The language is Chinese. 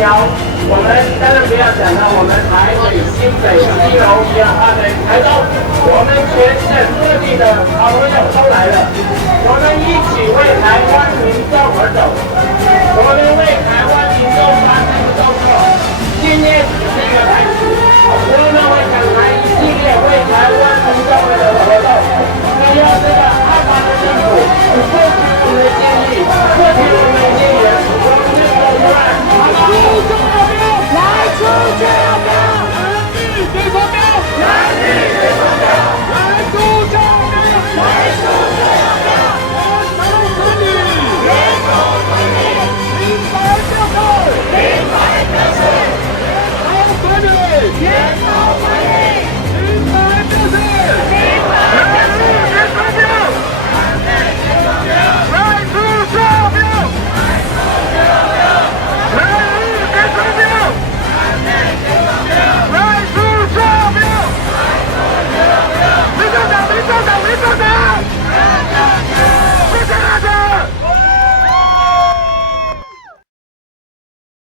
苗，我们当然不要讲了，我们台北、新北、基隆、台中，我们全省各地的好朋友都来了，我们一起为台湾民众而走，我们为台湾民众发声动作。今天只是一个开始，我们会展开一系列为台湾民众而走的活动。只要这个阿法的政府不听我们的建议，不听我们的建言，我们就走出来。出就要标，来出就要标，蓝绿对双标，蓝绿对双标，来出就要标，来出就要标，人头管理，人头管理，明白标准，明白标准，人头管理，人头管理，明白标准，明白标准，对双标，蓝绿对双标，来出就要标，来出就要标。来出招标！来出招标！民众党！